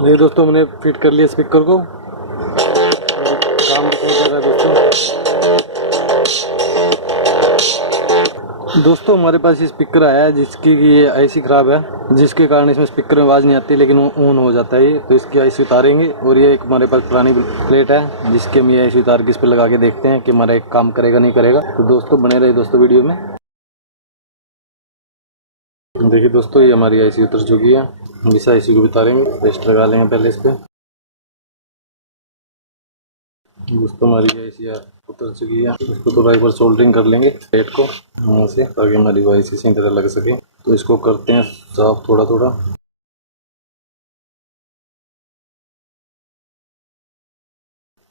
ये दोस्तों मैंने फिट कर लिया स्पीकर को, काम नहीं कर रहा है दोस्तों। हमारे पास ये स्पीकर आया है जिसकी ये आईसी ख़राब है, जिसके कारण इसमें स्पीकर में आवाज़ नहीं आती, लेकिन ऑन हो जाता है ये। तो इसकी आईसी उतारेंगे और ये एक हमारे पास पुरानी प्लेट है जिसकी हम ये आईसी उतार के इस पर लगा के देखते हैं कि हमारा एक काम करेगा नहीं करेगा। तो दोस्तों बने रहे दोस्तों वीडियो में। देखिए दोस्तों ये हमारी आईसी उतर चुकी है। हम इस आईसी को उतारेंगे, पेस्ट लगा लेंगे पहले इस पर। दोस्तों हमारी आईसी उतर चुकी है, इसको थोड़ा एक बार सोल्डरिंग कर लेंगे प्लेट को यहाँ से, ताकि हमारी आईसी सही तरह लग सके। तो इसको करते हैं साफ थोड़ा थोड़ा।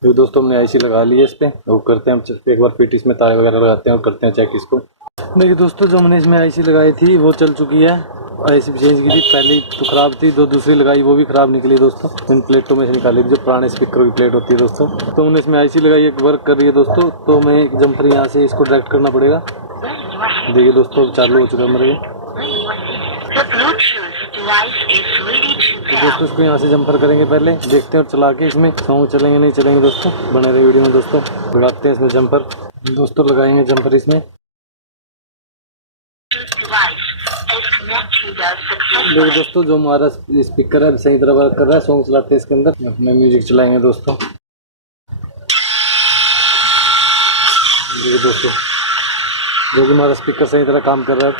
तो दोस्तों हमने आईसी लगा ली है इस पर, वो करते हैं हम एक बार फिट इसमें तार वगैरह लगाते हैं और करते हैं चेक इसको। देखिए दोस्तों जो हमने इसमें आईसी लगाई थी वो चल चुकी है। आईसी चेंज की थी, पहली तो ख़राब थी, जो दूसरी लगाई वो भी ख़राब निकली दोस्तों। इन प्लेटों में से निकाली जो पुराने स्पीकर की प्लेट होती है दोस्तों। तो हमने इसमें आईसी लगाई, एक वर्क कर रही है दोस्तों। तो मैं एक जंपर यहाँ से इसको डायरेक्ट करना पड़ेगा। देखिए दोस्तों चालू हो चुका है हमारे। तो दोस्तों इसको यहाँ से जंपर करेंगे, पहले देखते हैं और चला के इसमें सॉन्ग चलेंगे नहीं चलेंगे दोस्तों। बने रहे वीडियो में दोस्तों। लगाते हैं इसमें जंपर दोस्तों, लगाएंगे जंपर इसमें। देखो दोस्तों जो हमारा स्पीकर है सही तरह वर्क कर रहा है। सॉन्ग चलाते हैं इसके अंदर, अपने म्यूजिक चलाएंगे दोस्तों। देखिए दोस्तों जो कि हमारा स्पीकर सही तरह काम कर रहा है।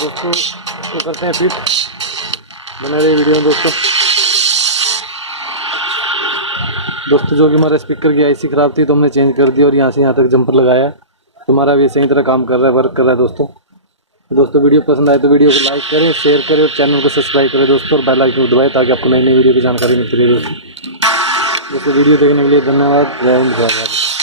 दोस्तों इसको करते हैं फिट, बने रहे वीडियो में दोस्तों। दोस्तों जो कि हमारे स्पीकर की आईसी ख़राब थी तो हमने चेंज कर दी और यहाँ से यहाँ तक जंपर लगाया। तुम्हारा भी सही तरह काम कर रहा है, वर्क कर रहा है दोस्तों। दोस्तों वीडियो पसंद आए तो वीडियो को लाइक करें, शेयर करें और चैनल को सब्सक्राइब करें दोस्तों, और बेल आइकन को दबाएं ताकि आपको नई नई वीडियो की जानकारी मिलती रहे दोस्तों। वीडियो देखने के लिए धन्यवाद। जय हिंद।